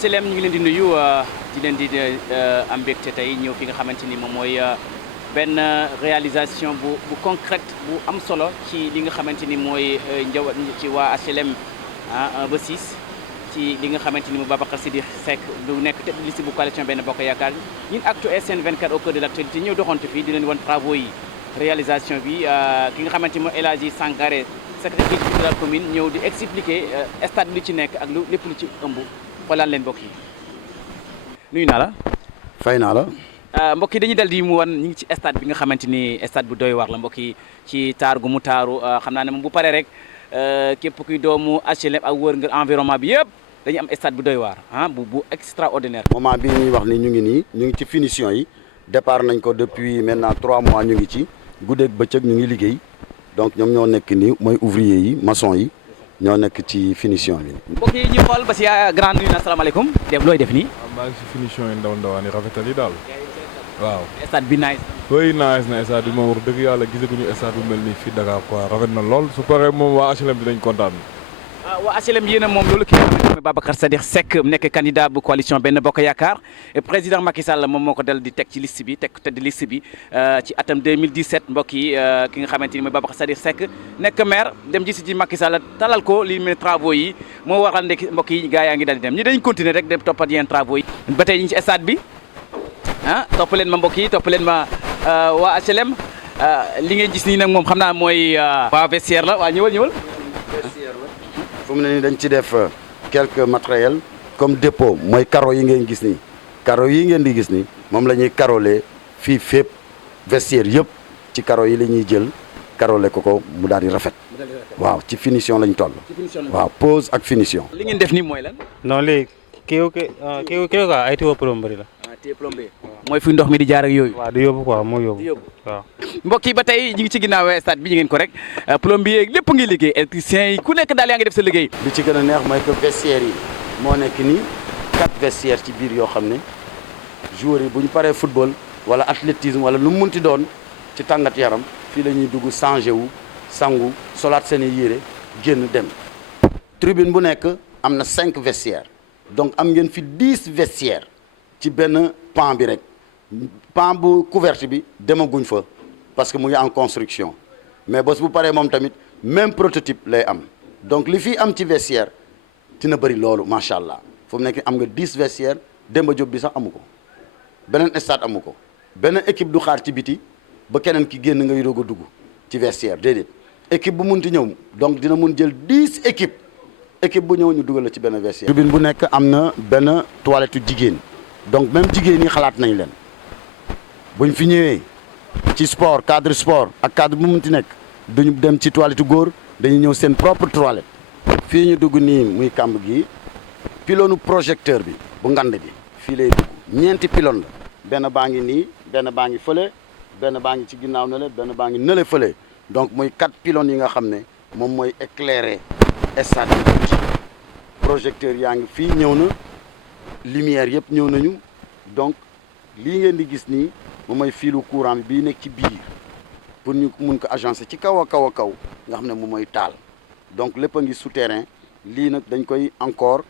HLM ñu ngi leen di nuyu di leen di am mbégte tey ñëw fi nga xamante ni moom mooy benn réalisation bu concrète bu am solo ci li nga xamante ni mooy njaw ci waa HLM 1 ba 6 ci li nga xamante ni mu Babacar Sidikh Seck bu nekk tête de liste bu coalition Benno Bokk Yaakaar ñun Actu SN 24 au cœur de l'actualité ñëw doxantu fii di leen wan travaux yi réalisation bi ki nga xamante ni mooy El Hadji Sangaré secrétaire exécutif de la commune ñëw di expliquer stade bi lu ci nekk ak lu lépp lu ci ëmb xoolal leen mbokk yi nuyu naa la. fay naa la. mbokk yi dañuy dal di mu wan ñu ngi ci stade bi nga xamante ni stade bu doy waar la mbokk yi ci taar gu mu taaru xam naa ne moom bu paree rek képp kuy doomu HLM ak wër nga environnement bi yëpp dañuy am stade bu doy waar bu extraordinaire. moment bii ñuy wax ni ñu ngi ci finition yi départ nañ ko depuis maintenant 3 mois ñu ngi ci guddeeg bëccëg ñu ngi liggéey donc ñoom ñoo nekk nii mooy ouvrier yi maçon yi ñoo nekk ci finition bi. mbokk yi ñu xool ba si grand nuyu na asalaamaaleykum. def looy def nii. maa ngi si finition yi ndaw ndawaan yi rafetal yi daal. waaw stade bi nice. oui nice na stade bi moom wax dëgg yàlla gisaguñu stade bu mel nii fii Dakar quoi rafet na lool su paree moom waa HLM dinañ kontaan. waa HLM yéen a moom loolu ki nga xamante ne Babacar Sidikh Seck nekk candidat bu coalition Benno Bokk Yaakaar et président Macky Sall moom moo ko dal di teg ci liste bi teg tête de liste bi ci atam 2017 mbokk yi ki nga xamante ni mooy Babacar Sidikh Seck nekk maire dem gis ci Macky Sall talal ko li mel travaux yi moo waral ndek mbokk yi gaa yaa ngi dal di dem ñi dañ continuer rek dem toppat yeen travaux yi ba tey ñu ngi ci stade bi topp leen ma mbokk yi topp leen ma waa HLM li ngeen gis nii nag moom xam naa mooy waa vestiaire la waa ñëwal fu mu ne nii dañ ci def quelques matériels comme dépôt mooy carreau yi ngeen gis nii carreau yi ngeen di gis nii moom la ñuy carreler fii fépp vestiaire yëpp ci carreau yi la ñuy jël carreler ko mu daal di rafet waaw ci finition lañ toll waaw pose ak finition. li ngeen def nii mooy lan. non léegi kii quoi ay tuyaux plomberie la. téye plombier mooy fi ndox mi di jaar ak yooyu. waaw di yóbbu quoi moo yóbbu waaw. mbokk yi ba tey ñu ngi ci ginnaaw stade bi ñu ngeen ko rek plombier lépp ngi liggéey électricien yi ku nekk daal yaa ngi def sa liggéey. li ci gën a neex mooy que vestiaires yi moo nekk nii 4 vestiaires ci biir yoo xam ne joueurs yi bu ñu paree football wala athlétisme wala lu mu munti doon ci tàngat yaram fii la ñuy dugg changé wu sangu solaat seen i yére génn dem. tribune bu nekk am na 5 vestiaires donc am ngeen fi 10 vestiaires. ci benn pan bi rek pan bu couverte bi demaguñ fa parce que mu ngi en construction mais bés bu paree moom tamit même prototype lay am donc li fi am ci vestiaire dina bëri loolu macha allah fu mu nekk am nga 10 vestiaires Demba Diop bi sax amu ko beneen stade amu ko benn équipe du xaar ci biti ba keneen ki génn ngay doog a dugg ci vestiaire déedéet équipe bu munti ñëw donc dina mun jël 10 équipe bu ñëw ñu dugal la ci benn vestiaire. tribune bu nekk am na benn toilette jigéen. donc même jigéen ñi xalaat nañ leen buñ fi ñëwee ci sport cadre sport ak cadre bu munti nekk duñu dem ci toilette góor dañuy ñëw seen propre toilette. fii ñu dugg nii muy kàmb gi pylône projecteur bi bu ngand bi fii lay dugg 4 pylône la benn baa ngi nii benn baa ngi fële benn baa ngi ci ginnaaw nële benn baa ngi nële fële donc muy 4 pylônes yi nga xam ne moom mooy éclairer stade bi projecteur yaa ngi fii ñëw na. lumière yëpp ñëw nañu donc lii ngeen di gis nii moom mooy filu courant bi bii nekk ci biir pour ñu mun ko agencer ci kaw a kaw nga xam ne moom mooy taal donc lépp a ngi souterrain lii nag dañ koy encore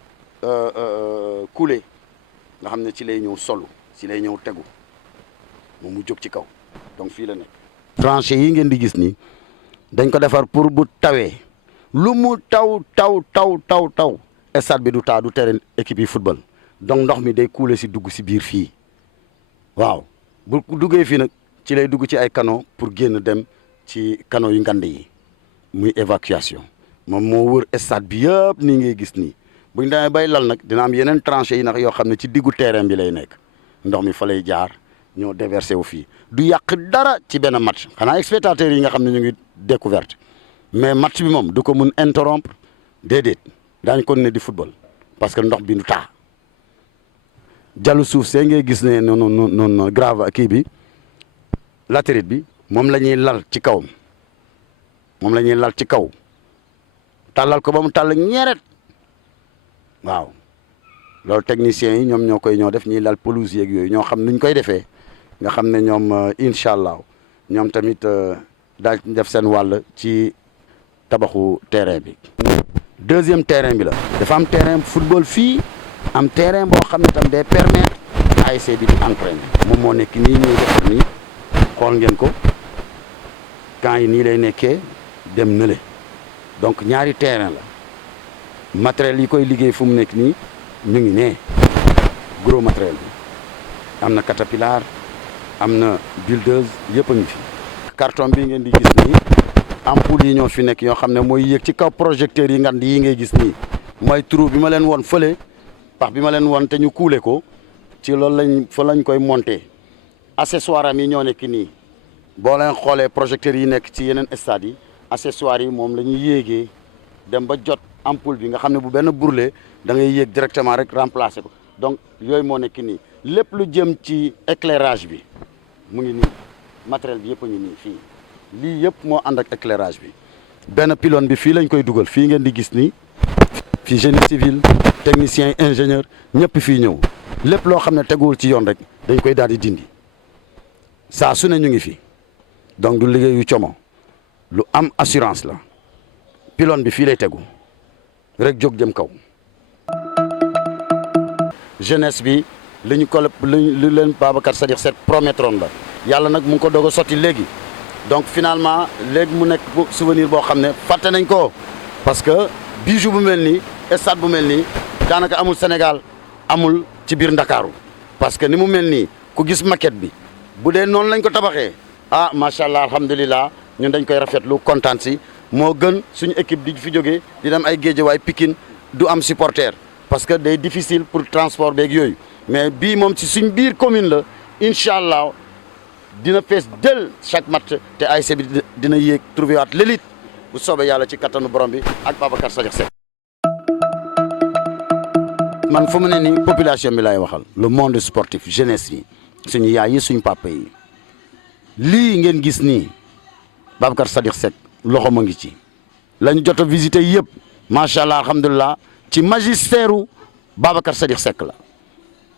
couler nga xam ne ci lay ñëw solu ci lay ñëw tegu moom mu jóg ci kaw donc fii la nekk. tranchées yi ngeen di gis nii dañ ko defar pour bu tawee lu mu taw stade bi du taa du tere équipe yi football. donc ndox mi day couler si dugg si biir fii waaw bu duggee fii nag ci lay dugg ci ay canaux pour génn dem ci canaux yu ngand yi muy évacuation moom moo wër stade bi yëpp nii ngay gis nii buñ demee bay lal nag dina am yeneen tranchées yi nag yoo xam ne ci diggu terrain bi lay nekk ndox mi fa lay jaar ñoo déversé wu fii du yàq dara ci benn match xanaa spectateurs yi nga xam ne ñu ngi découverte mais match bi moom du ko mun interrompre déedéet daañu continuer di football parce que ndox bi du taa. jallu suuf see ngay gis ne noonu grave kii bi latérite bi moom la ñuy lal ci kawam tàllal ko ba mu tàll ñeret waaw loolu techniciens yi ñoom ñoo def ñuy lal pelouse yeeg yooyu ñoo xam nuñ koy defee nga xam ne ñoom incha allah ñoom tamit daal def seen wàll ci tabaxu terrain bi. deuxième terrain bi la dafa am terrain football fii am terrain boo xam ne tam day permettre ASC bi di entraîner moom moo nekk nii ñuy defar nii xool ngeen ko camp yi nii lay nekkee dem nële donc ñaari terrain la matériel yi koy liggéey fu mu nekk nii ñu ngi ne gros matériel bi am na caterpillar am na bulldozer yëpp a ngi fi carton bi ngeen di gis nii ampoule yi ñoo fi nekk yoo xam ne mooy yéeg ci kaw projecteurs yi ngand yi ngay gis nii mooy trou bi ma leen woon fële pax bi ma leen woon te ñu kuule ko ci loolu lañ koy monter accessoire am yi ñoo nekk nii boo leen xoolee projecteurs yi nekk ci yeneen stades yi accessoires yi moom la ñuy yéegee dem ba jot ampoule bi nga xam ne bu benn brûlé da ngay yéeg directement rek remplacer ko donc yooyu moo nekk nii lépp lu jëm ci éclairage bi mu ngi nii matériel bi yëpp a ngi nii fii lii yëpp moo ànd ak éclairage bi benn pylône bi fii lañ koy dugal fii ngeen di gis nii fii génie civil technicien ingénieur ñëpp fii ñëw lépp loo xam ne teguwul ci yoon rek dañ koy daal di dindi saa su ne ñu ngi fi donc du liggéeyu como lu am assurance la pylône bi fii lay tegu rek jóg jëm kaw jeunesse bi li ñu ko li leen Babacar Sadikh Seck promettroon la yàlla nag mu ngi ko doog a sotti léegi donc finalement léegi mu nekk souvenir boo xam ne fàtte nañ ko parce que bijou bu mel nii stade bu mel nii daanaka amul Sénégal amul ci biir Ndakaaru parce que ni mu mel nii ku gis maquette bi bu dee noonu lañ ko tabaxee ah macha allah alhamdulilah ñun dañ koy rafetlu kontaan si moo gën suñu équipe di fi jógee di dem ay Guédiawaye Pikine du am supporter parce que day difficile pour transport beeg yooyu mais bii moom ci suñ biir commune la incha allah dina fees del chaque match te ASC bi dina yéeg trouvé waat l'élite bu soobee yàlla ci kattanu borom bi ak Babacar Sadikh Seck. man fu mu ne nii population bi lay waxal le monde sportif jeunesse yi suñu yaay yi suñu papa yi lii ngeen gis nii Babacar Sadikh Seck loxo ma ngi ci lañ jot a visité yëpp macha allah alhamdulilah ci magistère u Babacar Sadikh Seck la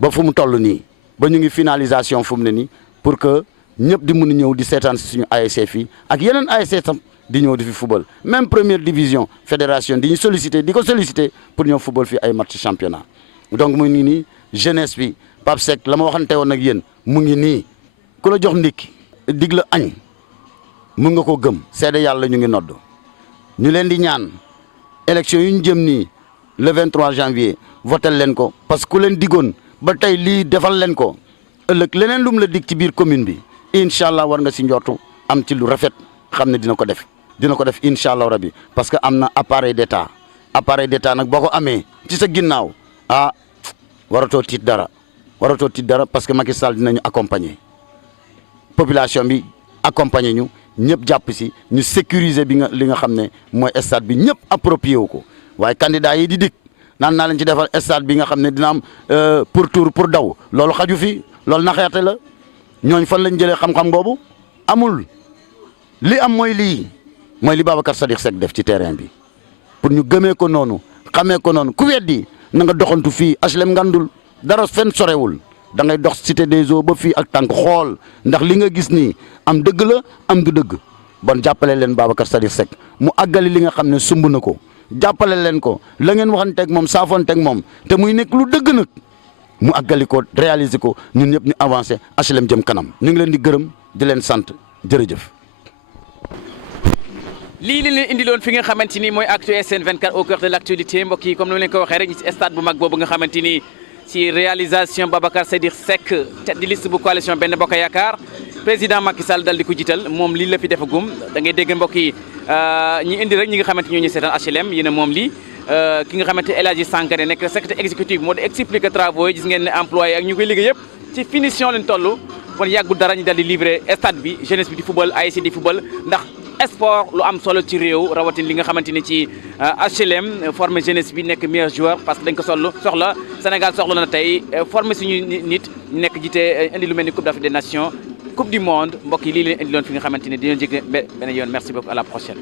ba fu mu toll nii ba ñu ngi finalisation fu mu ne nii pour que ñëpp di mun a ñëw di seetaan si suñu ASC fii ak yeneen ASC tam di ñëw di fi football même première division fédération di ñu sollicité di ko sollicité pour ñëw football fii ay match championnat donc mu ngi nii jeunesse bi Pape Seck la ma waxante woon ak yéen mu ngi nii ku la jox ndékki dig la añ mun nga ko gëm seede yàlla ñu ngi nodd ñu leen di ñaan élection yu ñu jëm nii le 23 janvier votel leen ko parce que ku leen digoon ba tey lii defal leen ko ëllëg leneen lu mu la dig ci biir commune bi incha allah war nga si njortu am ci lu rafet xam ne dina ko def incha allah rabi parce que am na appareil d'état nag boo ko amee ci sa ginnaaw ah waratoo tiit dara parce que Macky Sall dinañu accompagner population bi accompagner ñu ñëpp jàpp si ñu sécuriser li nga xam ne mooy stade bi ñëpp approprié wu ko waaye candidat yi di dig naan naa leen ci defal stade bi nga xam ne dina am pour tour pour daw loolu xaju fi loolu naxeete la ñooñ fan lañ jëlee xam-xam boobu amul li am mooy li Babacar Sadikh Seck def ci terrain bi pour ñu gëmee ko noonu xamee ko noonu ku weddi na nga doxantu fii HLM Ngandul dara fenn sorewul da ngay dox cité des eaux ba fii ak tànk xool ndax li nga gis nii am dëgg la am du dëgg bon jàppale leen Babacar Sadikh Seck mu àggali li nga xam ne sumb na ko jàppale leen ko la ngeen waxanteeg moom saafoonteeg moom te muy nekk lu dëgg nag mu àggali ko réaliser ko ñun ñëpp ñu avancé HLM jëm kanam ñu ngi leen di gërëm di leen sant jërëjëf. lii li leen indiloon fi nga xamante ni mooy Actu SN 24 au cœur de l'actualité mbokk yi comme ni ma leen ko waxee rek ñu ci stade bu mag boobu nga xamante ni ci réalisation Babacar Sadikh Seck tête de liste bu coalition Benno Bokk Yaakaar président Macky Sall dal di ko jiital moom lii la fi defagum da ngay dégg mbokk yi ñi indi rek ñi nga xamante ñoo ñu seetaan HLM yéen a moom lii ki nga xamante El Hadji Sankaré nekk secrétaire exécutif moo di expliquer travaux yi gis ngeen ne employé ak ñu koy liggéey yëpp ci finition leen toll kon yàggul dara ñu dal di livrer stade bi jeunesse bi di football ASC di football ndax sport lu am solo ci réew rawatina li nga xamante ni ci HLM former jeunesse bi nekk meilleur joueur parce que dañ ko soxla Sénégal soxla na tey former suñu nit ñu nekk jiite indi lu mel ni Coupe d'Afrique des Nations Coupe du Monde mbokk yi lii leen indi loon fi nga xamante ni dinañ jég benn yoon merci beaucoup à la prochaine